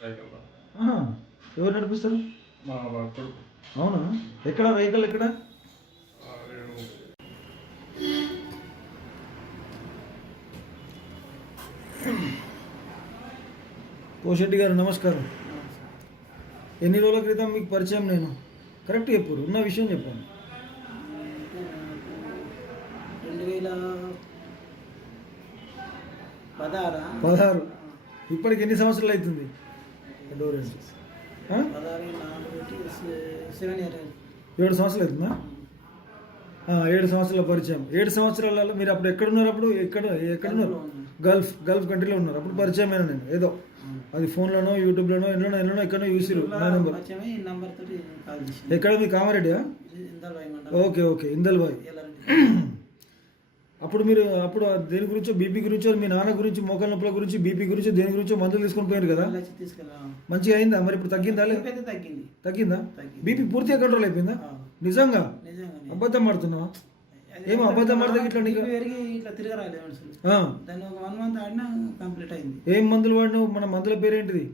సైకిల్లో. ఆహా. ఎవరు నడిపిస్తారు? మా భక్తుడు. అవునా? ఎక్కడ వెహికల్ ఎక్కడ? నేను కోశెట్టి గారు నమస్కారం. ఎన్ని రోజుల క్రితం మీకు పరిచయం నేను? కరెక్ట్ చెప్పు, ఉన్న విషయం చెప్పండి. 16. ఇప్పటికి ఎన్ని సంవత్సరాలు అవుతుంది? 7 సంవత్సరాలు అవుతుందా? 7 సంవత్సరాల పరిచయం. 7 సంవత్సరాలలో మీరు అప్పుడు ఎక్కడున్నారు? అప్పుడు ఎక్కడున్నారు? గల్ఫ్ కంట్రీలో ఉన్నారు. అప్పుడు పరిచయం అయినా నేను ఏదో అది ఫోన్లోనో యూట్యూబ్లోనో ఎన్నోనో ఎక్కడో చూసిరు నా నెంబర్. ఎక్కడ మీ కామారెడ్డి? Okay Indalwai. అప్పుడు మీరు దేని గురించో బీపీ గురించో మీ నాన్న గురించి మోకాల నొప్పుల గురించి బీపీ గురించో దేని గురించో మందులు తీసుకొని పోయారు కదా? మంచిగా అయిందా? మరి ఇప్పుడు తగ్గిందా? తగ్గిందా? బీపీ పూర్తిగా కంట్రోల్ అయిపోయిందా? నిజంగా? అబద్ధం ఆడుతున్నావా? ఏమో అబద్ధం ఆడితే ఇట్లా నీకు ఏం మందులు వాడినావు? మన మందుల పేరేంటిది?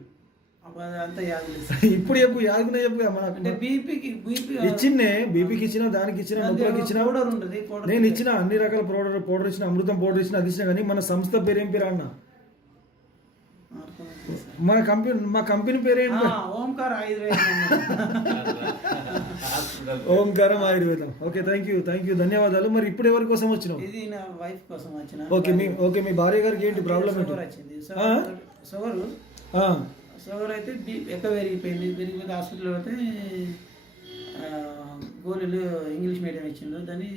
ఇప్పుడు చెప్పు, యాదగిన చెప్పు. ఇచ్చిందే బీపీకి ఇచ్చిన, దానికి ఇచ్చిన, నొప్పులకి ఇచ్చిన, నేను ఇచ్చిన అన్ని రకాల పౌడర్ ఇచ్చిన, అమృతం పౌడర్ ఇచ్చిన, అది ఇచ్చిన. కానీ మన సంస్థ పేరేం పేరు అన్న? మా కంపెనీ పేరేంటి? ఓంకారం ఆయుర్వేదం. ఓకే, థ్యాంక్ యూ, ధన్యవాదాలు. మరి ఇప్పుడు ఎవరి కోసం వచ్చినావు? ఓకే, మీ భార్య గారికి ఏంటి ప్రాబ్లం? షుగర్ అయితే ఎక్కువ పెరిగిపోయింది. హాస్పిటల్లో పోతే గోళీలు ఇంగ్లీష్ మీడియం ఇచ్చిండు. దాన్ని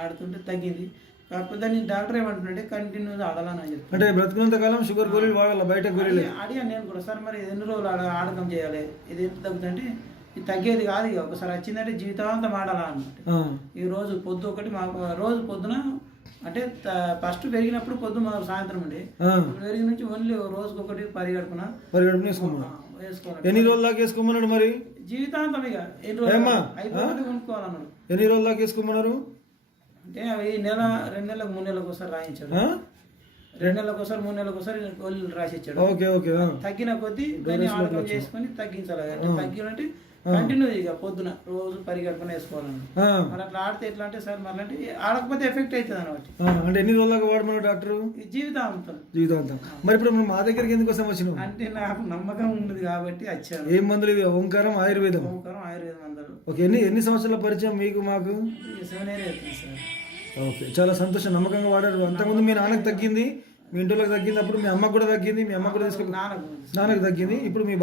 ఆడుతుంటే తగ్గింది. కాకపోతే దాన్ని డాక్టర్ ఏమంటున్నాడే కంటిన్యూ ఆడాలని చెప్పి. అంటే బ్రతుకున్నంత కాలం షుగర్ గోళీలు వాడాలి, బయట గోళీలు అడిగాను నేను కూడా. సార్ మరి ఎన్ని రోజులు ఆడకం చేయాలి? ఇది ఎంత తగ్గుతుంటే ఇది తగ్గేది కాదు, ఇక ఒకసారి వచ్చిందంటే జీవితాంతం ఆడాలా అన్నమాట. ఈ రోజు పొద్దు ఒకటి మాకు రోజు పొద్దున అంటే ఫస్ట్ పెరిగినప్పుడు పొద్దు మాకు సాయంత్రం ఉండే, పెరిగిన నుంచి ఓన్లీ రోజుకి ఒకటి పరిగడుపున వేసుకోవాలి. ఎన్ని రోజుల దాకా వేసుకోమన్నాడు? మరి జీవితాంతం ఇక ఎన్ని రోజులు అయిపోతే కొనుక్కోవాలన్నాడు. ఎన్ని రోజుల దాకా వేసుకోమన్నారు? అంటే అవి 2 నెలలకు 3 నెలలకు ఒకసారి రాయించాడు. 2 నెలలకు ఒకసారి 3 నెలలకు ఒకసారి గోళీలు రాసిచ్చాడు. తగ్గిన కొద్దీ దాన్ని ఆడకం చేసుకుని తగ్గించాలి. అంటే తగ్గినట్టు కంటిన్యూ ఇక పొద్దున రోజు పరిగడుపున వేసుకోవాలన్న. మరి అట్లా ఆడితే ఎట్లా అంటే సార్ మరి అంటే ఆడకపోతే ఎఫెక్ట్ అవుతుంది అన్నమాట. అంటే ఎన్ని రోజులకు వాడమన్నారు డాక్టర్? జీవితాంతం. మరి ఇప్పుడు మా దగ్గరికి ఎందుకు కోసం వచ్చినావు? అంటే నాకు నమ్మకం ఉంది కాబట్టి వచ్చాను. ఏం మందులు ఇవి? ఓంకారం ఆయుర్వేదం మందులు. ఓకే, ఎన్ని సంవత్సరాల పరిచయం మీకు మాకు? 7 years అవుతుంది సార్. ఓకే, చాలా సంతోషం. నమ్మకంగా వాడారు. అంతకుముందు మీ నాన్నకు తగ్గింది, మీ ఇంటిలోకి తగ్గింది, అప్పుడు మీ అమ్మకు కూడా తగ్గింది, మీ అమ్మకు కూడా తీసుకుని నాన్నకు తగ్గింది. ఇప్పుడు మీ భార్య